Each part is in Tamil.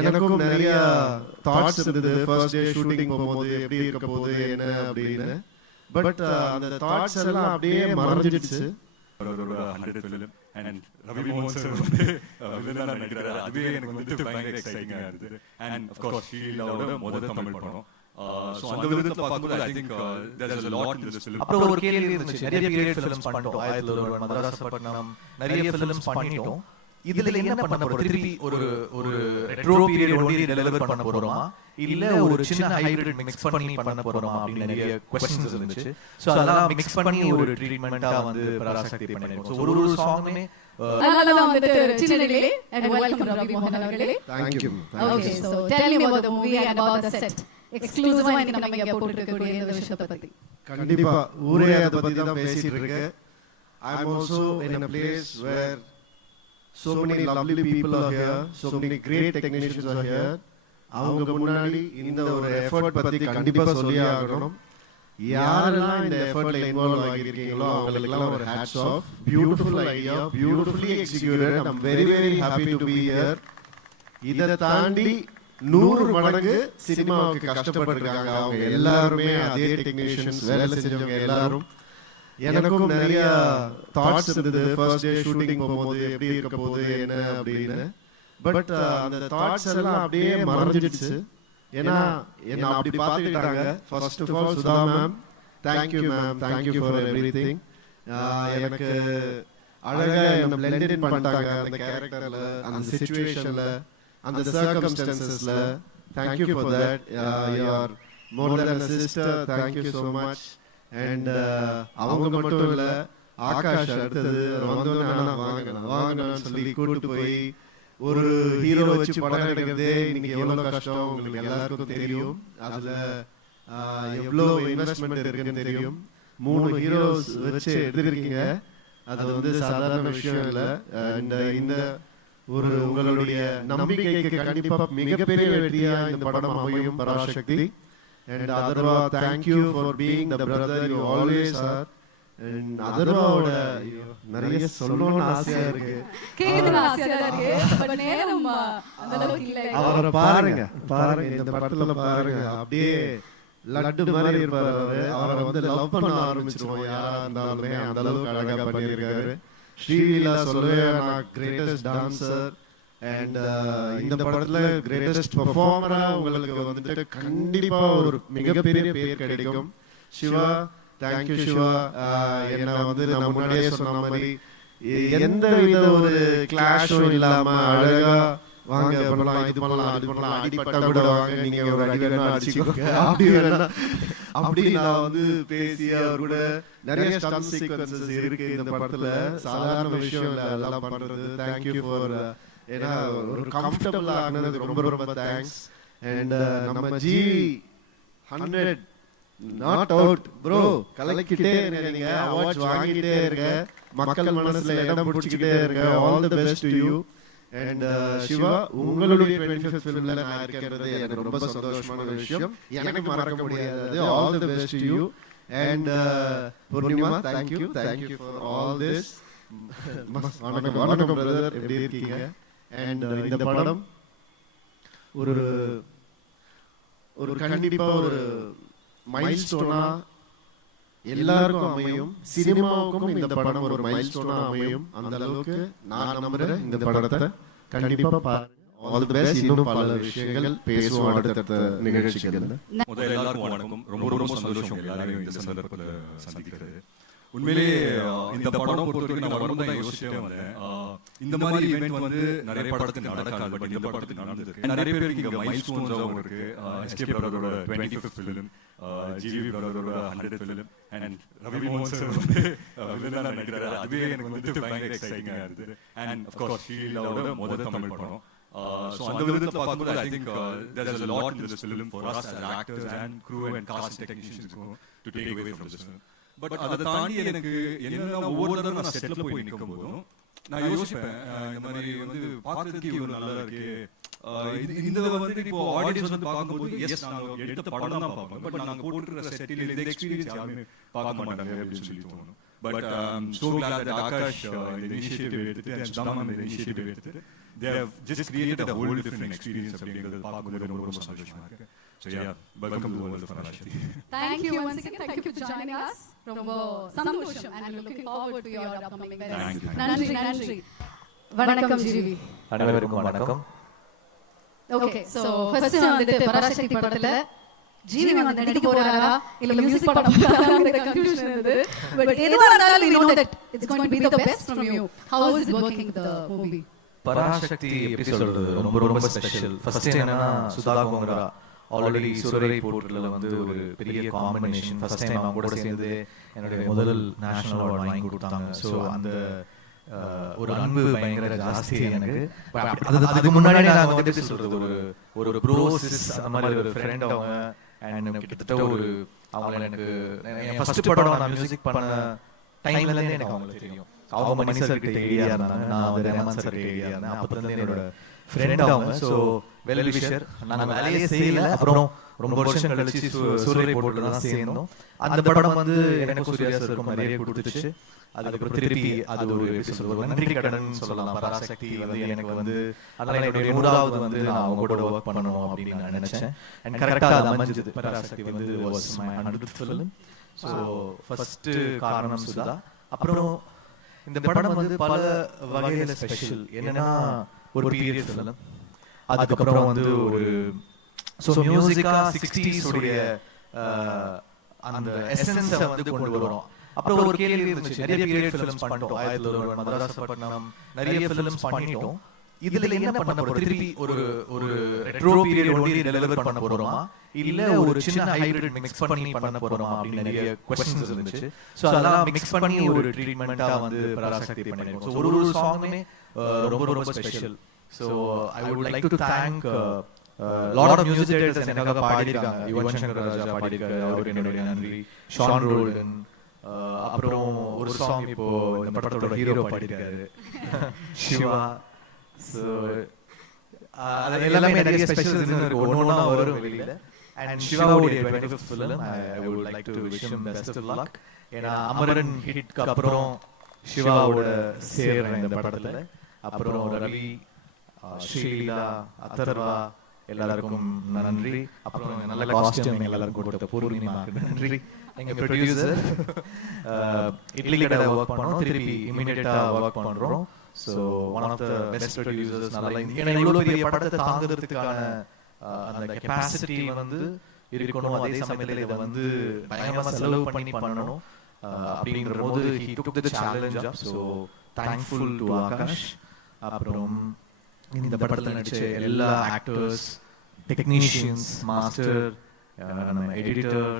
எனக்கும் நிறைய தாட்ஸ் இருந்தது ஃபர்ஸ்ட் டே ஷூட்டிங் போகும்போது எப்படி இருக்க போகுது என்ன அப்படின்னு. பட் அந்த தாட்ஸ் எல்லாம் அப்படியே மறைஞ்சிடுச்சு. ஒரு 100 ஃபிலிம் அண்ட் ரவி மோகன் சார் வந்து வில்லனா நடிக்கிறாரு. அதுவே எனக்கு வந்து பயங்கர எக்ஸைட்டிங்கா இருந்தது. அண்ட் ஆஃப் கோர்ஸ் ஷீலாவோட முதல் தமிழ் படம். சோ அந்த விதத்துல பார்க்கும்போது I think there is a lot in this film. அப்புறம் ஒரு கேள்வி இருந்துச்சு. நிறைய பீரியட் ஃபிலிம்ஸ் பண்ணிட்டோம். ஆயிரத்தில் மதராசப்பட்டினம் நிறைய ஃபிலிம்ஸ் பண்ணிட்டோம். இதுல என்ன பண்ண போறோம்? திருப்பி ஒரு ரெட்ரோ பீரியட் ஒன்லி டெலிவர் பண்ண போறோமா இல்ல ஒரு சின்ன ஹைபிரிட் மிக்ஸ் பண்ணி பண்ண போறோமா அப்படி நிறைய क्वेश्चंस இருந்துச்சு. சோ அதெல்லாம் மிக்ஸ் பண்ணி ஒரு ட்ரீட்மென்ட்டா வந்து பராசக்தி பண்ணிருக்கோம். சோ ஒரு சாங்மே அதனால வந்து சின்னனிலே and welcome ரவி மோகன் அவர்களே. Thank you. Okay, so tell me about the movie and about the set. எக்ஸ்க்ளூசிவா இன்னைக்கு நம்ம இங்க போட்டுருக்கக்கூடிய இந்த விஷயத்தை பத்தி. கண்டிப்பா ஊரே அத பத்தி தான் பேசிட்டு இருக்கு. I am also in a place where so many lovely people are here, so many great technicians are here. அவங்க முன்னாடி இந்த ஒரு எஃபர்ட் பத்தி கண்டிப்பா சொல்லி ஆகணும். யாரெல்லாம் இந்த எஃபர்ட்ல இன்வால்வ் ஆகியிருக்கீங்களோ அவங்களுக்கெல்லாம் ஒரு hats off. Beautiful idea, beautifully executed. I am very very happy to be here. இத தாண்டி 100 மடங்கு சினிமாவுக்கு கஷ்டப்பட்டிருக்காங்க அவங்க எல்லாருமே. அதே டெக்னீஷியன்ஸ் வேலை செஞ்சவங்க எல்லாரும். எனக்கும் நிறைய தாட்ஸ் இருந்தது ஃபர்ஸ்ட் டே ஷூட்டிங் போகும்போது எப்படி இருக்க போகுது என்ன அப்படின்னு. பட் அந்த தாட்ஸ் எல்லாம் அப்படியே மறைஞ்சிடுச்சு. ஏன்னா என்ன அப்படி பார்த்துக்கிட்டாங்க. First of all Sudha ma'am, thank you ma'am, thank you for everything. எனக்கு அழகா என்ன பிளெண்ட் இன் பண்ணிட்டாங்க அந்த கேரக்டர்ல, அந்த சிச்சுவேஷன்ல, அந்த சர்க்கம்ஸ்டான்சஸ்ல. Thank you for that. You are more then a sister. Thank you so much. And அவங்க மட்டும் இல்ல, ஆகாஷ் அடுத்தது வந்தோன்னா வாங்கன்னு சொல்லி கூட்டு போய் ஒரு ஹீரோ வச்சு படம் எடுக்கிறதே இன்னைக்கு எவ்வளவு கஷ்டம் உங்களுக்கு எல்லாருக்கும் தெரியும். அதுல எவ்வளவு இன்வெஸ்ட்மெண்ட் இருக்குன்னு தெரியும். 3 ஹீரோஸ் வச்சு எடுத்திருக்கீங்க. அது வந்து சாதாரண விஷயம் இல்ல. அண்ட் இந்த ஒரு உங்களுடைய நம்பிக்கைக்கு கண்டிப்பா மிகப்பெரிய வெற்றியா இந்த படம் அமையும் Parasakthi. And Adarva, thank you for being the brother you always are. And Adarvaoda நிறைய சொல்லணும்னு ஆசையா இருக்கு. கேக்குது ஆசையா இருக்கு. பட் நேரம் அந்த அளவுக்கு இல்ல. அவரை பாருங்க இந்த படத்துல பாருங்க. அப்படியே லட்டு மாதிரி இருப்பாரு அவரு. அவரை வந்து லவ் பண்ண ஆரம்பிச்சிருவோம் யாரா இருந்தாலுமே. அந்த அளவுக்கு அழகா பண்ணியிருக்காரு. ஸ்ரீலீலா சொல்லவே நான் கிரேட்டஸ்ட் டான்சர். அண்ட் இந்த படத்துல கிரேட்டஸ்ட் பெர்ஃபார்மரா உங்களுக்கு வந்துட்டு கண்டிப்பா ஒரு மிகப்பெரிய பேர் கிடைக்கும். சிவா, தேங்க்யூ சிவா. என்ன வந்து நான் முன்னாடியே சொன்ன மாதிரி எந்த வித ஒரு கிளாஷும் இல்லாம அழகா வாங்க பண்ணலாம், இது பண்ணலாம், அது பண்ணலாம், அடிப்பட்டா கூட வாங்க, நீங்க ஒரு அடி வேணா அடிச்சுக்கோங்க, அப்படி வேணா அப்படி நான் வந்து பேசி அவர் கூட நிறைய ஸ்டன் சீக்வென்சஸ் இருக்கு இந்த படத்துல. சாதாரண விஷயம் இல்ல அதெல்லாம் பண்றது. தேங்க்யூ ஃபார் ஏன்னா ஒரு கம்ஃபர்டபிள் ஆனது ரொம்ப ரொம்ப தேங்க்ஸ். அண்ட் நம்ம ஜிவி 100 நாட் அவுட் ப்ரோ, கலக்கிட்டே இருங்க, நீங்க அவார்ட்ஸ் வாங்கிட்டே இருங்க, மக்கள் மனசுல இடம் பிடிச்சிக்கிட்டே இருங்க. All the best to you. And Siva, உங்களுடைய 25th ஃபிலிம்ல நான் இருக்கிறது எனக்கு ரொம்ப சந்தோஷமான விஷயம். எனக்கு மறக்க முடியாது. All the best to you. And Poornima, thank you for all this. வணக்கம் பிரதர், எப்படி இருக்கீங்க? அண்ட் இந்த படம் ஒரு கண்டிப்பா ஒரு மைல்ஸ்டோனா எல்லாருக்கும் அமையும். சினிமாவுக்கும் இந்த படம் ஒரு மைல்ஸ்டோனா அமையும். அந்த அளவுக்கு நான் நம்புறேன். இந்த படத்தை கண்டிப்பா பாருங்க. All the best. இன்னும் பல விஷயங்கள் பேசுவோம் அடுத்த நிகழ்ச்சிகள். முதல்ல எல்லாருக்கும் வணக்கம். ரொம்ப சந்தோஷம் எல்லாரையும் இந்த சந்தர்ப்பத்துல சந்திக்கிறது. உண்மையிலேயே இந்த படம் பொறுத்தவரைக்கும் நான் வரும்போது தான் யோசிச்சுட்டே வந்தேன். இந்த மாதிரி ஈவெண்ட் வந்து நிறைய படத்துக்கு நடக்காது, பட் இந்த படத்துக்கு நடந்திருக்கு. நிறைய பேருக்கு இங்க மைல்ஸ்டோன்ஸாகவும் இருக்கு. எஸ்கே பிரதரோட 25th ஃபிலிம், ஜிவி பிரதரோட 100th ஃபிலிம் அண்ட் ரவி மோகன் சார் வந்து வில்லனா நடிக்கிறாரு. அதுவே எனக்கு வந்து பயங்கர எக்ஸைட்டிங்கா இருந்தது. அண்ட் ஆஃப் கோர்ஸ் ஷீலாவோட முதல் தமிழ் படம். So அந்த விதத்துல பார்க்கும்போது I think there is a lot in this film for us as actors and crew and cast technicians to take away from this film. But அதை தாண்டி எனக்கு என்னன்னா ஒவ்வொரு தடவை நான் செட்ல போய் நிற்கும் போதும் நான் யோசிப்பேன், இந்த மாதிரி வந்து பார்க்கறதுக்கு இவ்வளவு நல்லா இருக்கு. இந்த வந்து இப்போ ஆடியன்ஸ் வந்து பார்க்கும்போது எஸ் நாங்க எடுத்த படம் தான் பார்ப்போம், பட் நாங்க போட்டுருக்கிற செட்டில் இந்த எக்ஸ்பீரியன்ஸ் யாருமே பார்க்க மாட்டாங்க அப்படின்னு சொல்லி தோணும். But so glad that Akash the initiative எடுத்துட்டு and Sudama the initiative எடுத்துட்டு they have just created a whole different experience அப்படிங்கிறது பார்க்கும்போது ரொம்ப சந்தோஷமா இருக்கு. So yeah, welcome to the world of Parashakti. Thank you once again. Thank you for joining us. ரொம்ப சந்தோஷம் and looking forward to your upcoming events. நன்றி. வணக்கம் ஜிவி. அனைவருக்கும் வணக்கம். Okay, so first வந்துட்டு பராசக்தி படத்துல ஜிவி வந்து நடிக்க போறாரா இல்ல மியூசிக் பண்ண போறாராங்கிற கன்ஃபியூஷன் இருந்தது. But எதுவா இருந்தாலும் we know that it's going to be the best from you. How is it working the movie? Parasakthi எப்படி சொல்றது, ரொம்ப ஸ்பெஷல். ஃபர்ஸ்ட் என்னன்னா சுதா கோங்கரா ஆல்ரெடி சுரரை போர்ட்ல வந்து ஒரு பெரிய காம்பினேஷன். ஃபர்ஸ்ட் டைம் அவங்க கூட சேர்ந்து என்னுடைய முதல் நேஷனல் அவார்ட் வாங்கி கொடுத்தாங்க. ஸோ அந்த ஒரு அன்பு பயங்கர ஜாஸ்தி எனக்கு. அதுக்கு முன்னாடி நாங்கள் வந்து எப்படி சொல்றது, ஒரு ப்ரோசிஸ் அந்த மாதிரி ஒரு ஃப்ரெண்ட் அவங்க. அண்ட் கிட்டத்தட்ட ஒரு அவங்க எனக்கு ஃபர்ஸ்ட் படம் நான் மியூசிக் பண்ண டைம்ல இருந்தே எனக்கு அவங்களுக்கு தெரியும். அவங்க மணி சார் கிட்ட ஐடியா இருந்தாங்க, நான் வந்து ரஹ்மான் சார் கிட்ட ஐடியா இருந்தேன். அப்பத்துல இருந்து என்னோட ஃப்ரெண்ட் அவங்க. So well wisher. நாங்கள் வேலையே செய்யல. அப்புறம் ரொம்ப வருஷம் கழிச்சு சூரிய போட்டு தான் சேர்ந்தோம். அந்த படம் வந்து எனக்கு சூர்யா சார் நிறைய கொடுத்துச்சு. அதுக்கப்புறம் திருப்பி அது ஒரு நன்றி கடன் சொல்லலாம். பராசக்தி வந்து எனக்கு வந்து அதனால என்னுடைய 100வது வந்து நான் அவங்க கூட ஒர்க் பண்ணணும் அப்படின்னு நான் நினைச்சேன். அண்ட் கரெக்டா அது அமைஞ்சது. பராசக்தி வந்து was my 100th film. So first காரணம் சுதா. அப்புறம் இந்த படம் வந்து பல வகையில ஸ்பெஷல். என்னன்னா ஒரு பீரியட் ஃபிலிம். அதுக்கப்புறம் வந்து ஒரு மியூசிக்கா 60s உடைய அந்த எசன்ஸை வந்து கொண்டு வரும். அப்புறம் ஒரு கேள்வி இருந்துச்சு, நிறைய பீரியட் ஃபிலிம்ஸ் பண்ணிட்டோம். 1001, மதராசப்பட்டினம், நிறைய ஃபிலிம்ஸ் பண்ணிட்டோம். இதுல என்ன பண்ண போறோம்? திருப்பி ஒரு ரெட்ரோ பீரியட் ஒன்லி டெலிவர் பண்ண போறோமா இல்ல ஒரு சின்ன ஹைபிரிட் மிக்ஸ் பண்ணி பண்ண போறோமா அப்படின்னு நிறைய क्वेश्चंस இருந்துச்சு. சோ அதெல்லாம் மிக்ஸ் பண்ணி ஒரு ட்ரீட்மென்ட்டா வந்து பராசக்தி பண்ணிருக்கோம். சோ ஒரு சாங்குமே ரொம்ப special. So I would like to thank lot of music directors எனக்காக பாடிருக்காங்க. யுவன் சங்கர் ராஜா பாடிருக்காரு, அவருக்கு என்னுடைய நன்றி. ஷான் ரோல்டன், அப்புறம் ஒரு சாங் இப்போ இந்த படத்தோட ஹீரோ பாடிருக்காரு சிவா. So அது எல்லாமே நிறைய ஸ்பெஷல்ஸ் இருக்கு, ஒவ்வொண்ணா வரும் வெளியில. And சிவாவுடைய 25th film, I would like to wish him best of luck. ஏன்னா அமரன் ஹிட்க்கு அப்புறம் சிவாவோட சேர்ற இந்த படத்துல அப்புறம் ரவி, ஸ்ரீலா, அதர்வா எல்லாருக்கும் நன்றி. அப்புறம் நல்ல காஸ்டியூம் எல்லாருக்கும் கொடுத்த பூர்ணிமாக்கு நன்றி. எங்க ப்ரொடியூசர் இட்லி கடை ஒர்க் பண்ணோம், திருப்பி இமிடியேட்டா ஒர்க் பண்றோம். So one of the best producers. நல்லா ஏன்னா இவ்வளோ பெரிய படத்தை தாங்கிறதுக்கான அந்த கெப்பாசிட்டி வந்து இருக்கணும். அதே சமயத்தில் இதை வந்து பயங்கரமா செலவு பண்ணி பண்ணணும் அப்படிங்கிற போது he took the challenge up. So thankful to Akash. அப்புறம் இந்த படத்துல நடிச்ச எல்லா ஆக்டர்ஸ், டெக்னீஷியன்ஸ், மாஸ்டர், நம்ம editor,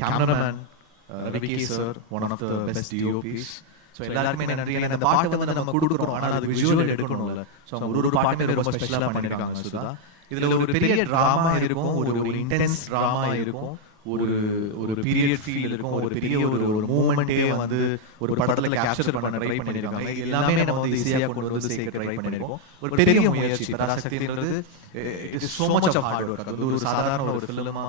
cameraman Ravi K sir, one of the best DOPs. So எல்லாருக்குமே நன்றி. இந்த பாட்டு வந்து நம்ம கொடுக்குறோம், ஆனால் அது விஷுவல் எடுக்கணும்ல. ஸோ ஒரு பாட்டுமே ரொம்ப ஸ்பெஷலாக பண்ணியிருக்காங்க சுதா. இதுல ஒரு பெரிய டிராமா இருக்கும், ஒரு இன்டென்ஸ் டிராமா இருக்கும், ஒரு பீரியட் ஃபீல் இருக்கும், ஒரு பெரிய ஒரு மூமெண்டே வந்து ஒரு படத்துல கேப்சர் பண்ண ட்ரை பண்ணிருக்காங்க. எல்லாமே நம்ம வந்து ஈஸியா கொண்டு வந்து சேர்க்க ட்ரை பண்ணிருக்கோம். ஒரு பெரிய முயற்சி. பராசக்தின்றது it is so much of hard work. அது ஒரு சாதாரண ஒரு ஃபிலிமா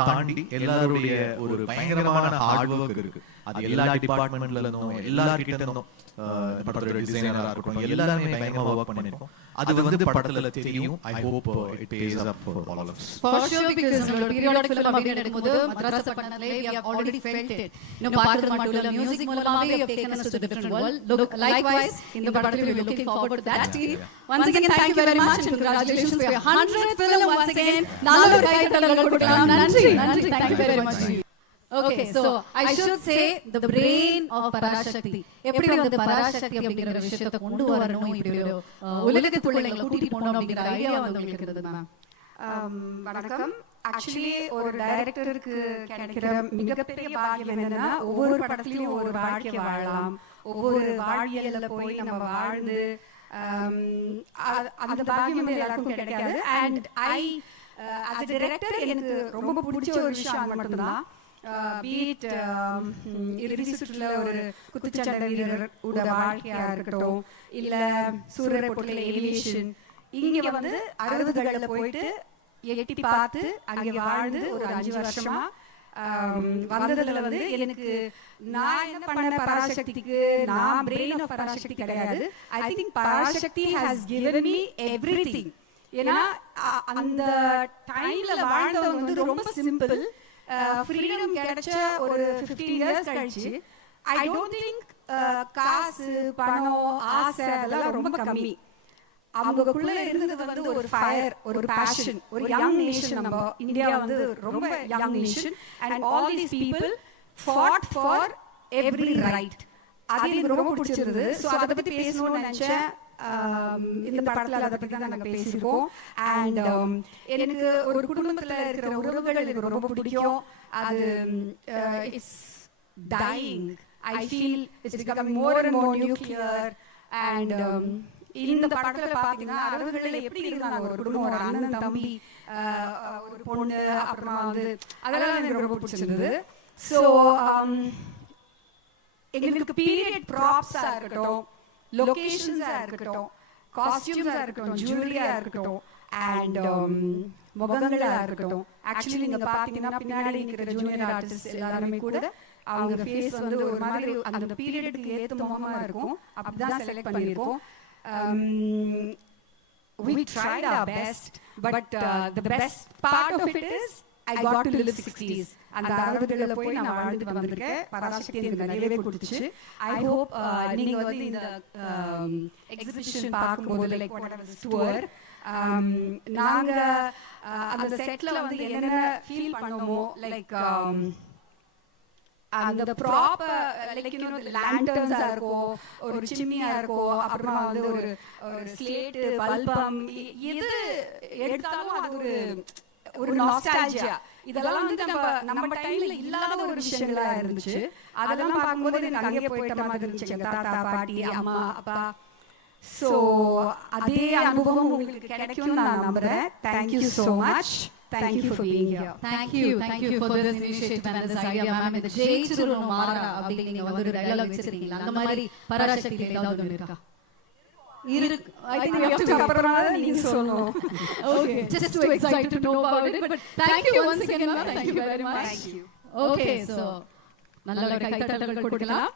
தாண்டி எல்லாருடைய ஒரு பயங்கரமான ஹார்ட் ஒர்க் இருக்கு. அது எல்லா டிபார்ட்மெண்ட்ல இருந்தும் எல்லார்கிட்ட இருந்தும் படத்தோட டிசைனரா இருக்கட்டும் எல்லாருமே பயங்கரமா ஒர்க் பண்ணிருக்கோம். அது வந்து படத்துல தெரியும். I hope it pays up for all of us. For sure, because நம்மளோட பீரியாடிக் ஃபிலிம் அப்படி எடுக்கும்போது மதராசப்பட்டினம்ல we have already felt it. இன்னும் பார்க்கிறது மட்டும் இல்ல, மியூசிக் மூலமாவே we have taken us to the different world. Look, likewise இந்த படத்துல we are looking forward to that team. Once again, thank you very much and congratulations for your 100th film once again. நல்ல ஒரு கைத்தட்டல் கொடுக்கலாம். நன்றி. Thank you very much. Okay, so I should say the brain of Parashakti. எப்படி வந்து பராசக்தி அப்படிங்கிற விஷயத்தை கொண்டு வரணும், இப்படி ஒரு உலகத்துக்குள்ள எங்களை கூட்டிட்டு போகணும் அப்படிங்கிற ஐடியா வந்து உங்களுக்கு இருந்தது மேம்? வணக்கம். ஆக்சுவலி ஒரு டைரக்டருக்கு கிடைக்கிற மிகப்பெரிய பாக்கியம் என்னன்னா ஒவ்வொரு படத்துலயும் ஒரு வாழ்க்கை வாழலாம், ஒவ்வொரு வாழ்வியல்ல போய் நம்ம வாழ்ந்து அந்த பாக்கியம் எல்லாருக்கும் கிடைக்காது. And I as a director எனக்கு ரொம்ப பிடிச்ச ஒரு விஷயம் மட்டும்தான், பீட் இறுதி சுற்றுல ஒரு குத்துச்சண்டை வீரர் உட வாழ்க்கையா இருக்கட்டும், இல்ல சூரிய போட்டில ஏவியேஷன், இங்க வந்து 60களில் போயிட்டு எட்டி பார்த்து அங்கே வாழ்ந்து ஒரு 5 வருஷமா வந்ததுல வந்து எனக்கு நான் என்ன பண்ண பராசக்திக்கு நான் பிரெயின் ஆஃப் பராசக்தி கிடையாது. I think Parasakthi has given me everything. ஏன்னா அந்த டைம்ல வாழ்ந்தவங்க வந்து ரொம்ப சிம்பிள். ஃப்ரீடம் கிடைச்ச ஒரு 15 இயர்ஸ் கழிச்சு ஐ டோன்ட் திங்க் காசு பணம் ஆசை அதெல்லாம் ரொம்ப கம்மி. அவங்களுக்குள்ள இருந்தது வந்து ஒரு ஃபயர், ஒரு பேஷன், ஒரு யங் நேஷன். நம்ம இந்தியா வந்து ரொம்ப young nation and all these people fought for every right. அது எனக்கு ரொம்ப பிடிச்சிருந்தது. ஸோ அதை பத்தி பேசணும்னு நினைச்சேன். இந்த படத்துல அதை பத்தி தான் நாங்கள் பேசியிருக்கோம். அண்ட் எனக்கு ஒரு குடும்பத்துல இருக்கிற உறவுகள் எனக்கு ரொம்ப பிடிக்கும். அது it's dying. I feel it's becoming more and more nuclear. And இந்த படத்துல பாத்தீங்கன்னா 60களில் எப்படி இருந்தாங்க ஒரு குடும்பம், ஒரு அண்ணன் தம்பி, ஒரு பொண்ணு, அப்புறமா வந்து அதெல்லாம் எனக்கு ரொம்ப பிடிச்சிருந்தது. ஸோ எங்களுக்கு பீரியட் ப்ராப்ஸா இருக்கட்டும், லொகேஷன்ஸா இருக்கட்டும், காஸ்டியூம்ஸா இருக்கட்டும், ஜுவல்லரியா இருக்கட்டும், அண்ட் முகங்களா இருக்கட்டும். ஆக்சுவலி நீங்க பாத்தீங்கன்னா பின்னாடி இருக்கிற ஜூனியர் ஆர்டிஸ்ட் எல்லாருமே கூட அவங்க ஃபேஸ் வந்து ஒரு மாதிரி அந்த பீரியடுக்கு ஏத்த முகமா இருக்கும். அப்படிதான் செலக்ட் பண்ணியிருக்கோம். We tried our best, but the best part of it is I got to live 60s. அந்த 60களில் போய் நான் வாழ்ந்துட்டு வந்திருக்கேன். பராசக்தி எனக்கு நிறையவே கொடுத்துச்சு. I hope நீங்க வந்து இந்த எக்ஸிபிஷன் பார்க்கும்போது லைக் whatever the tour நாங்க அந்த செட்ல வந்து என்னென்ன ஃபீல் பண்ணுமோ, லைக் அந்த ப்ராப்பர் லைக் யூ நோ லேண்டர்ன்ஸா இருக்கும், ஒரு சிம்னியா இருக்கும், அப்புறமா வந்து ஒரு ஸ்லேட் பல்பம், எது எடுத்தாலும் அது ஒரு நாஸ்டால்ஜியா. இதெல்லாம் வந்து நம்ம டைம்ல இல்லாத ஒரு விஷயங்களா இருந்துச்சு. அதெல்லாம் பார்க்கும்போது எனக்கு அங்கே போயிட்ட மாதிரி இருந்துச்சு, தாத்தா பாட்டி அம்மா அப்பா. ஸோ அதே அனுபவம் உங்களுக்கு கிடைக்கும்னு நான் நம்புறேன். Thank you so much. Thank you for being here. Thank you for this initiative and this idea, ma'am. இந்த ஜெயிச்சிரு மாறா அப்படி நீங்க வந்து ஒரு டயலாக் வச்சிருக்கீங்க. அந்த மாதிரி பராசக்தியில ஏதாவது ஒன்று இருக்கா? இருக்கு. I think we have to அப்புறமா நீங்க சொல்லணும். Okay, just too excited to know about it, but thank you once again. Thank you very much. Thank you. Okay, so நல்ல ஒரு கைத்தட்டல் கொடுக்கலாம்.